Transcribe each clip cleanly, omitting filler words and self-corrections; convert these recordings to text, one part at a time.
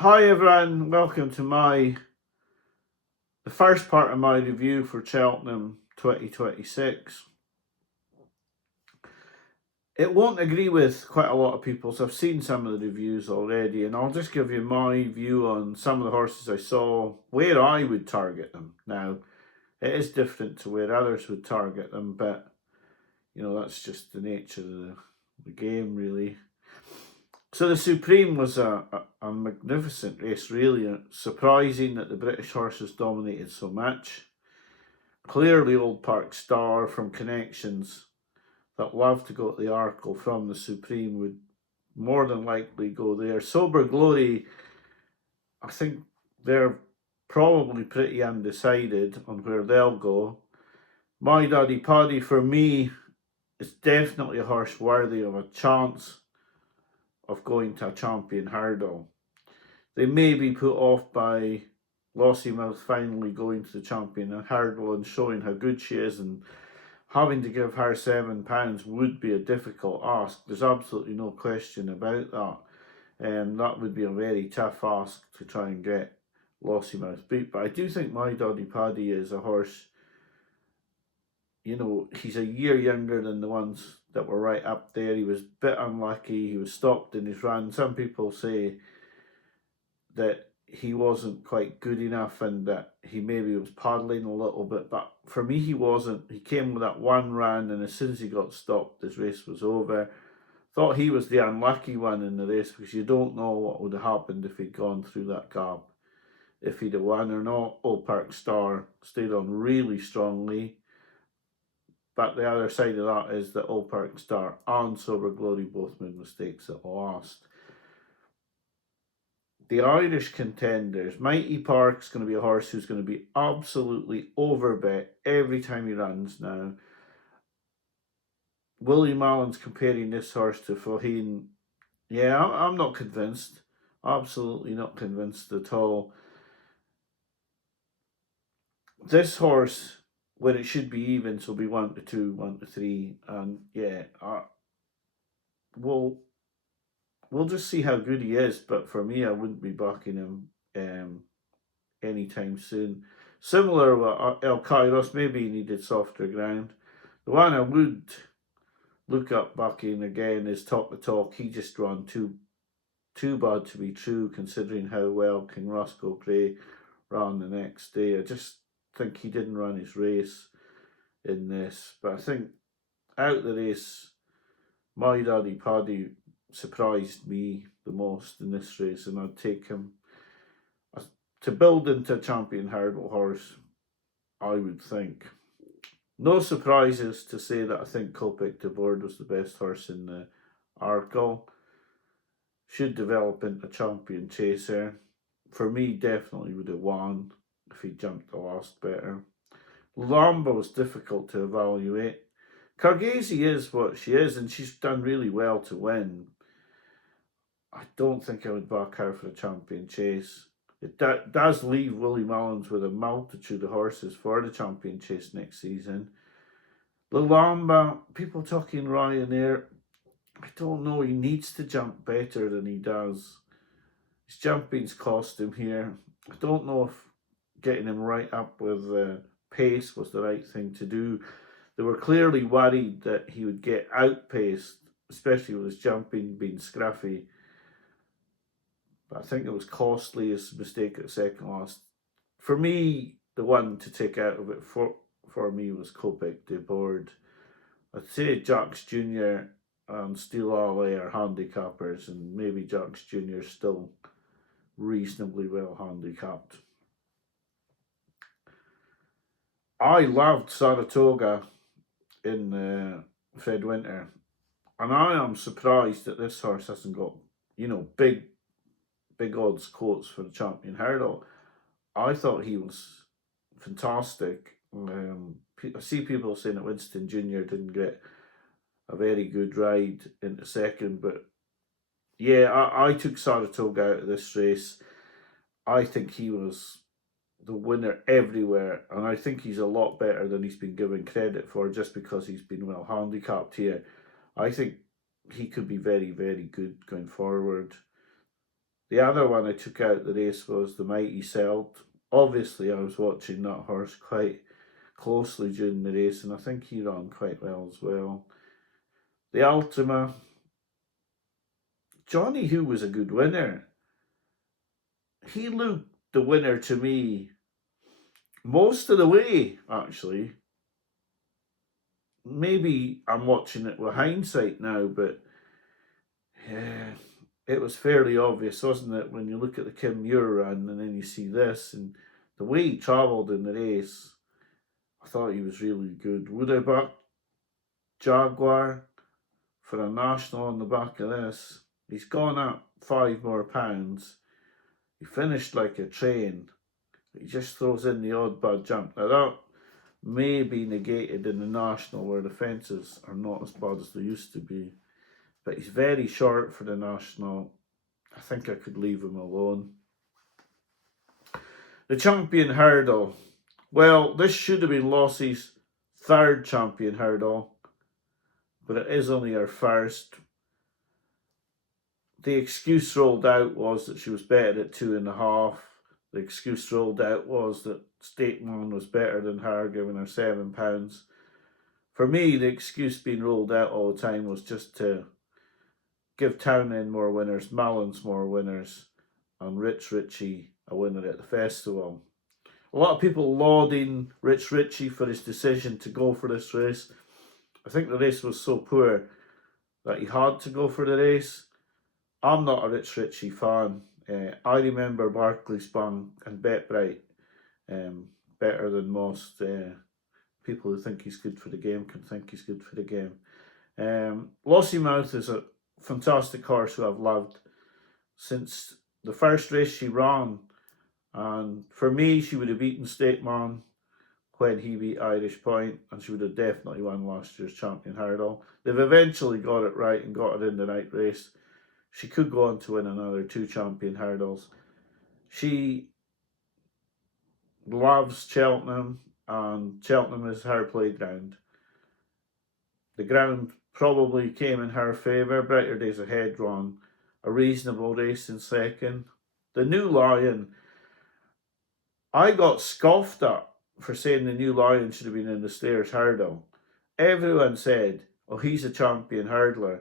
Hi everyone, welcome to the first part of my review for Cheltenham 2026. It won't agree with quite a lot of people, so I've seen some of the reviews already, and I'll just give you my view on some of the horses I saw, where I would target them. Now, it is different to where others would target them, but that's just the nature of the game, really. So the Supreme was a magnificent race, really. Surprising that the British horses dominated so much. Clearly, Old Park Star from connections that love to go to the Arkle from the Supreme would more than likely go there. Sober Glory, I think they're probably pretty undecided on where they'll go. My Daddy Paddy, for me, is definitely a horse worthy of a chance of going to a champion hurdle. They may be put off by Lossiemouth finally going to the champion hurdle and showing how good she is, and having to give her £7 would be a difficult ask. There's absolutely no question about that. That would be a very tough ask to try and get Lossiemouth beat. But I do think My Daddy Paddy is a horse, he's a year younger than the ones that were right up there. He was a bit unlucky. He was stopped in his run. Some people say that he wasn't quite good enough and that he maybe was paddling a little bit, but for me he wasn't. He came with that one run, and as soon as he got stopped, his race was over. Thought he was the unlucky one in the race, because you don't know what would have happened if he'd gone through that gap, if he'd have won or not. Old Park Star stayed on really strongly, but the other side of that is that Old Park Star and Sober Glory both made mistakes at last. The Irish contenders, Mighty Park's going to be a horse who's going to be absolutely overbet every time he runs now. William Allen's comparing this horse to Faugheen. Yeah, I'm not convinced. Absolutely not convinced at all. This horse, when it should be evens, will be 1 to 2, 1 to 3. And yeah, we'll just see how good he is. But for me, I wouldn't be backing him anytime soon. Similar with El Kairos, maybe he needed softer ground. The one I would look up backing again is Talk the Talk. He just ran too bad to be true, considering how well King Roscoe Gray ran the next day. I just think he didn't run his race in this. But I think out of the race, My Daddy Paddy surprised me the most in this race, and I'd take him to build into a champion hurdle horse, I would think. No surprises to say that I think Copic de Board was the best horse in the Arkle. Should develop into a champion chaser. For me, definitely would have won if he jumped the last better. Lamba was difficult to evaluate. Cargesi is what she is, and she's done really well to win. I don't think I would back her for a champion chase. It does leave Willie Mullins with a multitude of horses for the champion chase next season. Lamba, people talking Ryanire, I don't know, he needs to jump better than he does. His jumping's cost him here. I don't know if getting him right up with pace was the right thing to do. They were clearly worried that he would get outpaced, especially with his jumping being scruffy. But I think it was costly, his mistake at second last. For me, the one to take out of it for me was Copic de Board. I'd say Jacques Jr. and Steel Alley are handicappers, and maybe Jacques Jr. is still reasonably well handicapped. I loved Saratoga in Fred Winter, and I am surprised that this horse hasn't got, big odds quotes for the champion hurdle. I thought he was fantastic. I see people saying that Winston Jr. didn't get a very good ride into second, but yeah, I took Saratoga out of this race. I think he was the winner everywhere, and I think he's a lot better than he's been given credit for, just because he's been well handicapped here. I think he could be very, very good going forward. The other one I took out the race was the Mighty Celt. Obviously, I was watching that horse quite closely during the race, and I think he ran quite well as well. The Ultima, Johnny Who was a good winner. He looked the winner to me most of the way, actually. Maybe I'm watching it with hindsight now, but yeah, it was fairly obvious, wasn't it, when you look at the Kim Muir run and then you see this and the way he travelled in the race. I thought he was really good. Would I back Jaguar for a national on the back of this? He's gone up £5 more. He finished like a train. He just throws in the odd bad jump. Now that may be negated in the national where the fences are not as bad as they used to be. But he's very short for the national. I think I could leave him alone. The champion hurdle. Well, this should have been Lossie's third champion hurdle, but it is only her first. The excuse rolled out was that she was better at 2.5. The excuse rolled out was that Stateman was better than her, giving her £7. For me, the excuse being rolled out all the time was just to give Townend more winners, Mallins more winners, and Rich Ritchie a winner at the festival. A lot of people lauding Rich Ritchie for his decision to go for this race. I think the race was so poor that he had to go for the race. I'm not a Rich Ritchie fan. I remember Barclays Bank and Bet Bright better than most people who think he's good for the game can think he's good for the game. Lossiemouth is a fantastic horse who I've loved since the first race she ran. And for me, she would have beaten Stateman when he beat Irish Point, and she would have definitely won last year's champion hurdle. They've eventually got it right and got her in the right race. She could go on to win another 2 champion hurdles. She loves Cheltenham, and Cheltenham is her playground. The ground probably came in her favour. Brighter Days Ahead ran a reasonable race in second. The New Lion, I got scoffed at for saying the New Lion should have been in the Stayers hurdle. Everyone said, oh, he's a champion hurdler.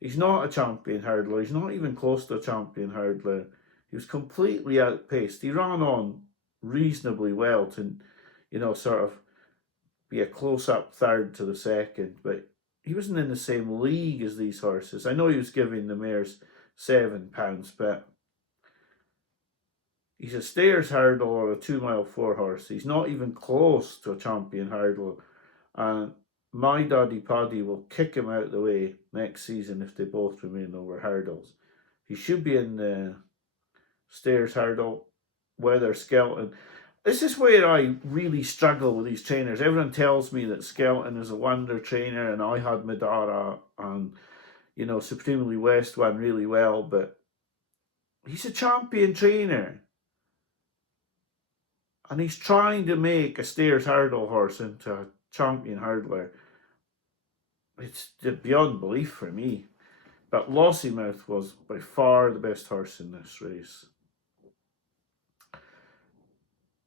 He's not a champion hurdler. He's not even close to a champion hurdler. He was completely outpaced. He ran on reasonably well to, sort of be a close-up third to the second, but he wasn't in the same league as these horses. I know he was giving the mares £7, but he's a Stayers hurdle or a 2 mile 4 horse. He's not even close to a champion hurdle. And my daddy Paddy will kick him out of the way next season if they both remain over hurdles. He should be in the Stayers hurdle, whether Skelton. This is where I really struggle with these trainers. Everyone tells me that Skelton is a wonder trainer, and I had Madara, and Supremely West won really well, but he's a champion trainer. And he's trying to make a Stayers hurdle horse into a champion hurdler. It's beyond belief for me. But Lossiemouth was by far the best horse in this race.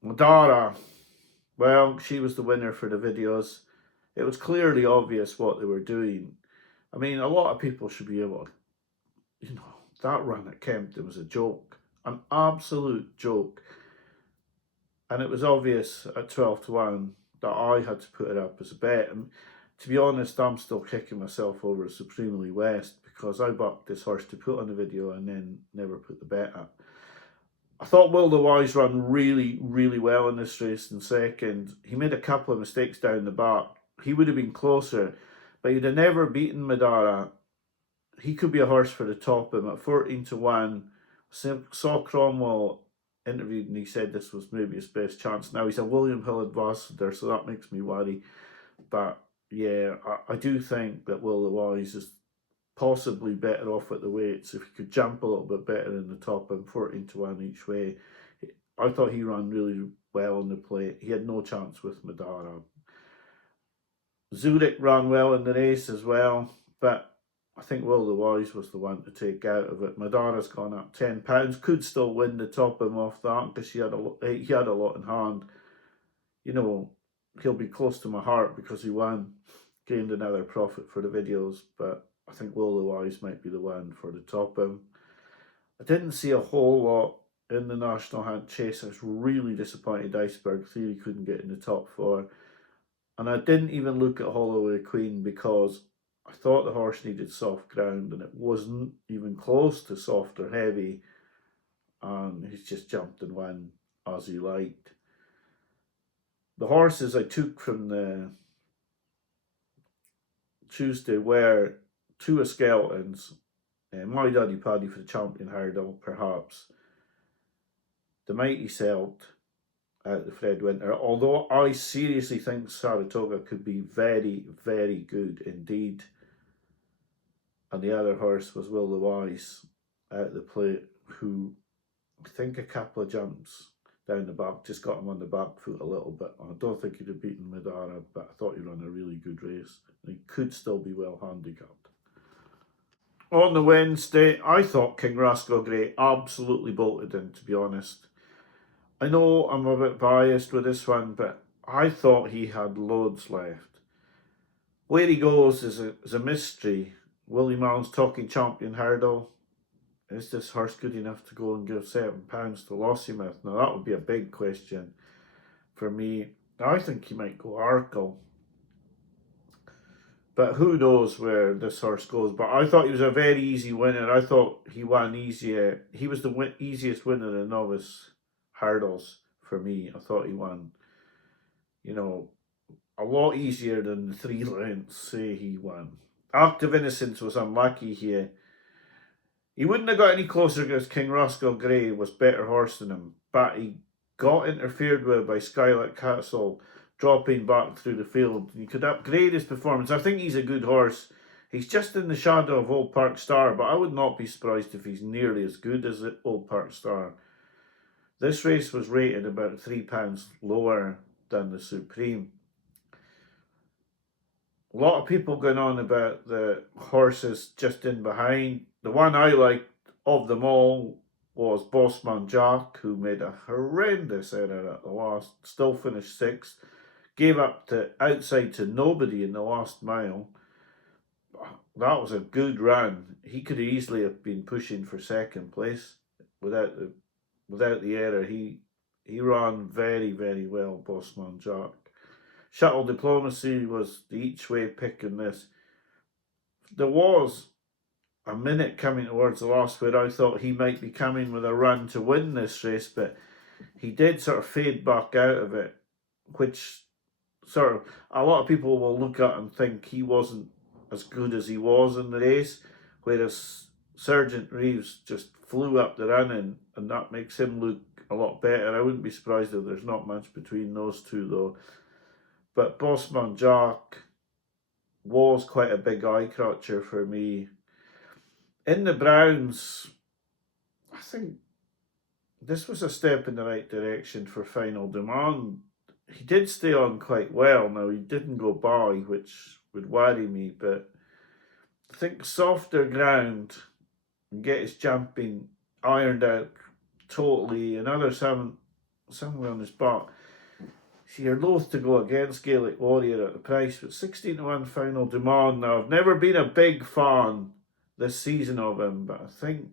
Madara, well, she was the winner for the videos. It was clearly obvious what they were doing. I mean, a lot of people should be able to, that run at Kempton was a joke. An absolute joke. And it was obvious at 12-1 that I had to put it up as a bet. And to be honest, I'm still kicking myself over Supremely West because I backed this horse to put on the video and then never put the bet up. I thought Will the Wise ran really, really well in this race in second. He made a couple of mistakes down the back. He would have been closer, but he'd have never beaten Madara. He could be a horse for the top him at 14-1. Saw Cromwell interviewed and he said this was maybe his best chance. Now he's a William Hill ambassador, so that makes me worry. But yeah, I do think that Will the Wise is possibly better off at the weights if he could jump a little bit better in the top and 14-1 each way. I thought he ran really well on the plate. He had no chance with Madara. Zurich ran well in the race as well, but I think Will the Wise was the one to take out of it. Madara's gone up £10. Could still win the top him off that because he had a lot in hand. You know, he'll be close to my heart because he won, gained another profit for the videos. But I think Will the Wise might be the one for the top him. I didn't see a whole lot in the National Hunt Chase. I was really disappointed Iceberg Theory couldn't get in the top 4. And I didn't even look at Holloway Queen because I thought the horse needed soft ground and it wasn't even close to soft or heavy. And he's just jumped and won as he liked. The horses I took from the Tuesday were 2 Skeletons, My Daddy Paddy for the Champion Hurdle, perhaps, the Mighty Celt out the Fred Winter, although I seriously think Saratoga could be very, very good indeed. And the other horse was Will the Wise out the plate, who I think a couple of jumps down the back just got him on the back foot a little bit. I don't think he'd have beaten Madara, but I thought he ran a really good race. He could still be well handicapped. On the Wednesday, I thought King Rascal Grey absolutely bolted in, to be honest. I know I'm a bit biased with this one, but I thought he had loads left. Where he goes is a mystery. Willie Mallon's Talking Champion Hurdle. Is this horse good enough to go and give £7 to Lossiemouth? Now that would be a big question for me. I think he might go Arkle. But who knows where this horse goes. But I thought he was a very easy winner. I thought he won easier. He was the easiest winner in Novice hurdles for me. I thought he won, you know, a lot easier than the 3 lengths say he won. Act of Innocence was unlucky here. He wouldn't have got any closer because King Rascal Grey was better horse than him, but he got interfered with by Skylight Castle dropping back through the field. He could upgrade his performance. I think he's a good horse. He's just in the shadow of Old Park Star, but I would not be surprised if he's nearly as good as Old Park Star. This race was rated about £3 lower than the Supreme. A lot of people going on about the horses just in behind. The one I liked of them all was Bossman Jack, who made a horrendous error at the last, still finished 6th, gave up to outside to nobody in the last mile. That was a good run. He could easily have been pushing for 2nd place without the error. He ran very, very well, Bossman Jack. Shuttle Diplomacy was the each way pick in this. There was a minute coming towards the last where I thought he might be coming with a run to win this race, but he did sort of fade back out of it, which sort of a lot of people will look at and think he wasn't as good as he was in the race, whereas Sergeant Reeves just flew up the running, and that makes him look a lot better. I wouldn't be surprised if there's not much between those two though. But Bossman Jack was quite a big eye catcher for me. In the Browns, I think this was a step in the right direction for Final Demand. He did stay on quite well. Now, he didn't go by, which would worry me, but I think softer ground and get his jumping ironed out totally. Another somewhere on his back. See, you're loath to go against Gaelic Warrior at the price, but 16-1 Final Demand. Now, I've never been a big fan this season of him, but I think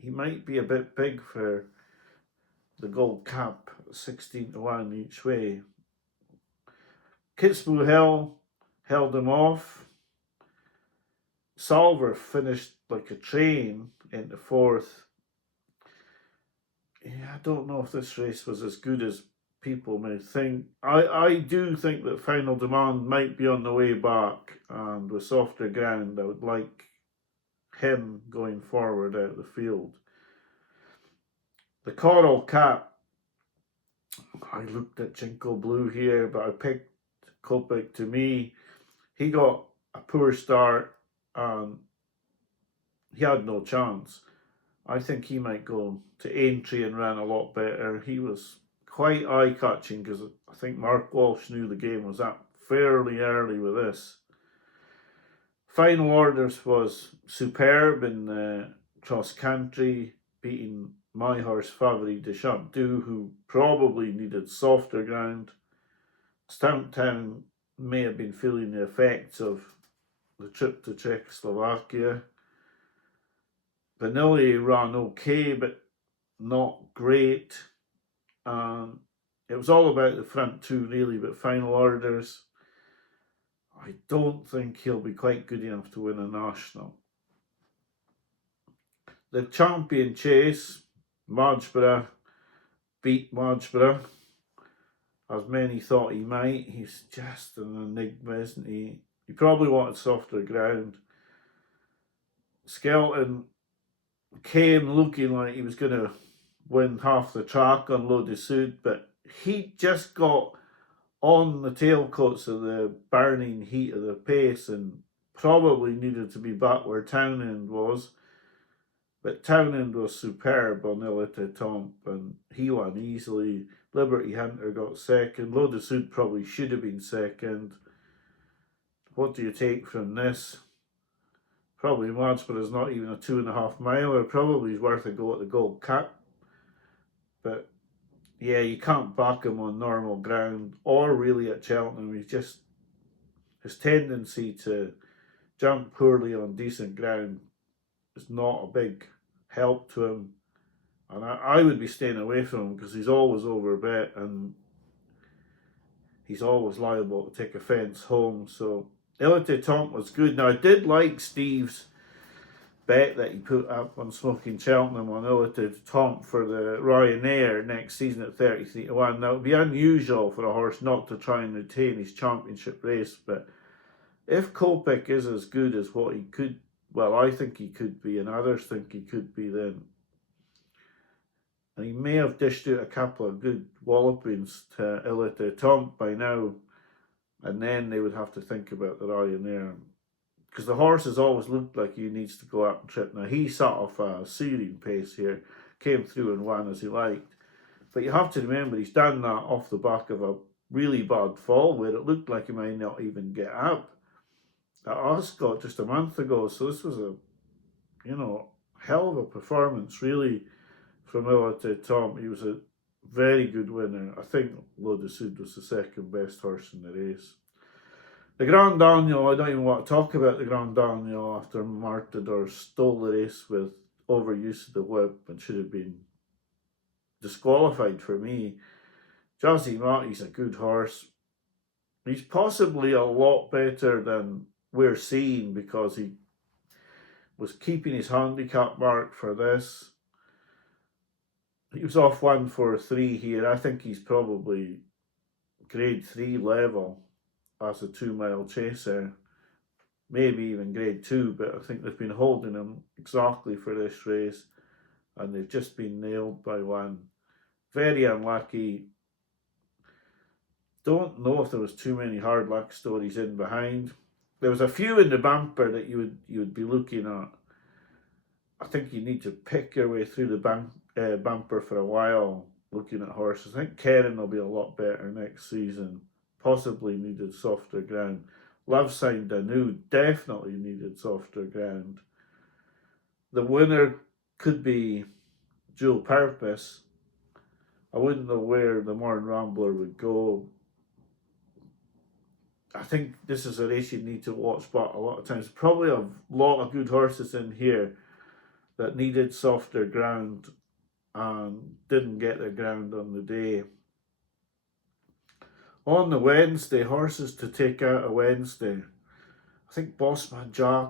he might be a bit big for the Gold Cup, 16-1 each way. Kitzbühel Hill held him off. Salver finished like a train into 4th. Yeah, I don't know if this race was as good as people may think. I do think that Final Demand might be on the way back, and with softer ground, I would like him going forward out of the field. The Coral Cap, I looked at Jinko Blue here, but I picked Kopek. To me, he got a poor start and he had no chance. I think he might go to Aintree and run a lot better. He was quite eye-catching because I think Mark Walsh knew the game was up fairly early with this. Final Orders was superb in the cross country, beating my horse Favori de Champdou, who probably needed softer ground. Cheltenham may have been feeling the effects of the trip to Czechoslovakia. Vanilli ran okay, but not great. It was all about the front two, really, but Final Orders, I don't think he'll be quite good enough to win a national. The champion chase, Margeborough, beat Margeborough, as many thought he might. He's just an enigma, isn't he? He probably wanted softer ground. Skelton came looking like he was going to win half the track on L'Eau de Sud, but he just got on the tailcoats of the burning heat of the pace and probably needed to be back where Townend was. But Townend was superb on Elite Tomp and he won easily. Liberty Hunter got second. L'Eau de Sud probably should have been second. What do you take from this? Probably Margeborough not even a 2.5 miler. Probably is worth a go at the Gold Cup. But yeah, you can't back him on normal ground or really at Cheltenham. He's just, his tendency to jump poorly on decent ground is not a big help to him. And I would be staying away from him because he's always overbet and he's always liable to take offence home. So Elite Tomp was good. Now I did like Steve's bet that he put up on Smoking Cheltenham on Elite Tomp for the Ryanire next season at 33-1. That would be unusual for a horse not to try and retain his championship race, but if Kopik is as good as what he could, well, I think he could be, and others think he could be, then, and he may have dished out a couple of good wallopings to Elite Tomp by now, and then they would have to think about the Ryanire. Because the horse has always looked like he needs to go out and trip. Now, he sat off a searing pace here, came through and won as he liked. But you have to remember, he's done that off the back of a really bad fall where it looked like he might not even get up at Ascot just a month ago. So this was a, hell of a performance, really, from Elite Tomp. He was a very good winner. I think L'Eau de Sud was the second best horse in the race. The Grand Daniel, I don't even want to talk about the Grand Daniel after Martador stole the race with overuse of the whip and should have been disqualified for me. Jazzy Matty's a good horse. He's possibly a lot better than we're seeing because he was keeping his handicap mark for this. He was off 143 here. I think he's probably grade 3 level as a 2 mile chaser, maybe even grade 2, but I think they've been holding him exactly for this race and they've just been nailed by one. Very unlucky. Don't know if there was too many hard luck stories in behind. There was a few in the bumper that you would be looking at. I think you need to pick your way through the bumper for a while looking at horses. I think Keren will be a lot better next season. Possibly needed softer ground. Love Sign Danu definitely needed softer ground. The winner could be Dual Purpose. I wouldn't know where the Modern Rambler would go. I think this is a race you need to watch back a lot of times. Probably a lot of good horses in here that needed softer ground and didn't get their ground on the day. On the Wednesday, horses to take out a Wednesday. I think Bossman Jack,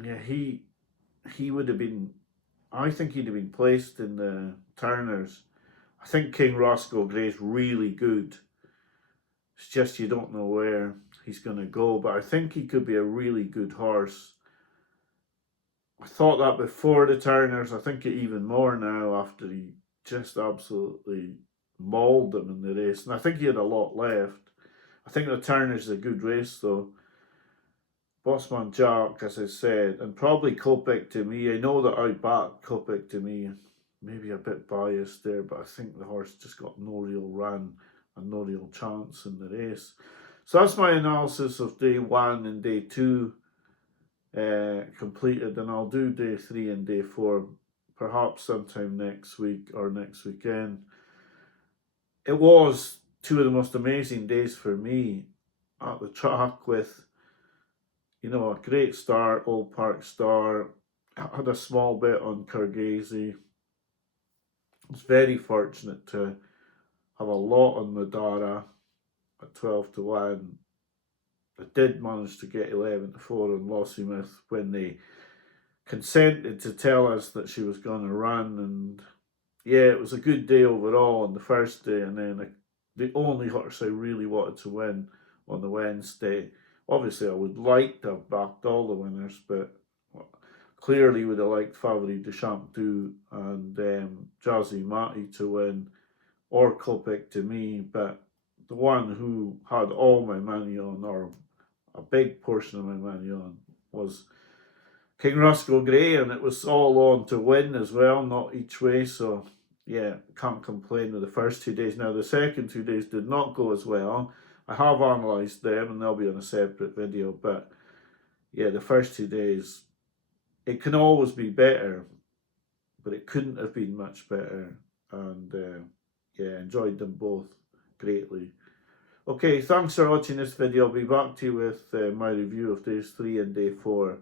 yeah, he would have been, I think he'd have been placed in the Turners. I think King Roscoe Grey's really good. It's just you don't know where he's going to go, but I think he could be a really good horse. I thought that before the Turners. I think it even more now after he just absolutely mauled them in the race. And I think he had a lot left. I think the Turners is a good race though. Bossman Jack, as I said, and probably Kopik to me. I know that I backed Kopik to me. Maybe a bit biased there, but I think the horse just got no real run and no real chance in the race. So that's my analysis of day 1 and day 2 completed, and I'll do day 3 and day 4 perhaps sometime next week or next weekend. It was two of the most amazing days for me at the track, with a great start, Old Park start. I had a small bet on Kyrgyzstan. I was very fortunate to have a lot on Madara at 12 to 1. I did manage to get 11 to 4 on Lossiemouth when they consented to tell us that she was going to run. And yeah, it was a good day overall on the first day. And then the only horse I really wanted to win on the Wednesday. Obviously, I would like to have backed all the winners, but clearly would have liked Favori de Champdou and Jazzy Matty to win, or Klopik to me. But the one who had all my money on, or a big portion of my money on, was King Roscoe Grey, and it was all on to win as well, not each way. So yeah, can't complain with the first 2 days. Now the second 2 days did not go as well. I have analysed them and they'll be on a separate video, but yeah, the first 2 days, it can always be better, but it couldn't have been much better. And yeah, enjoyed them both greatly. Okay, thanks for watching this video. I'll be back to you with my review of days 3 and day 4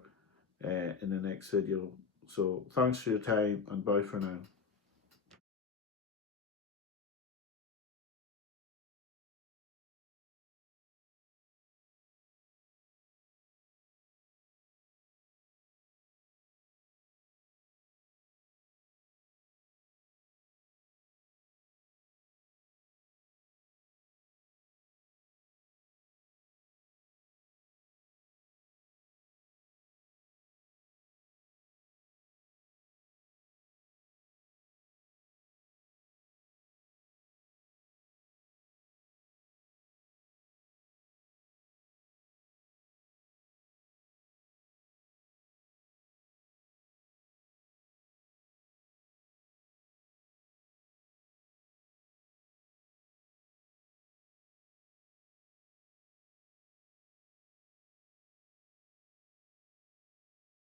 in the next video. So thanks for your time, and bye for now.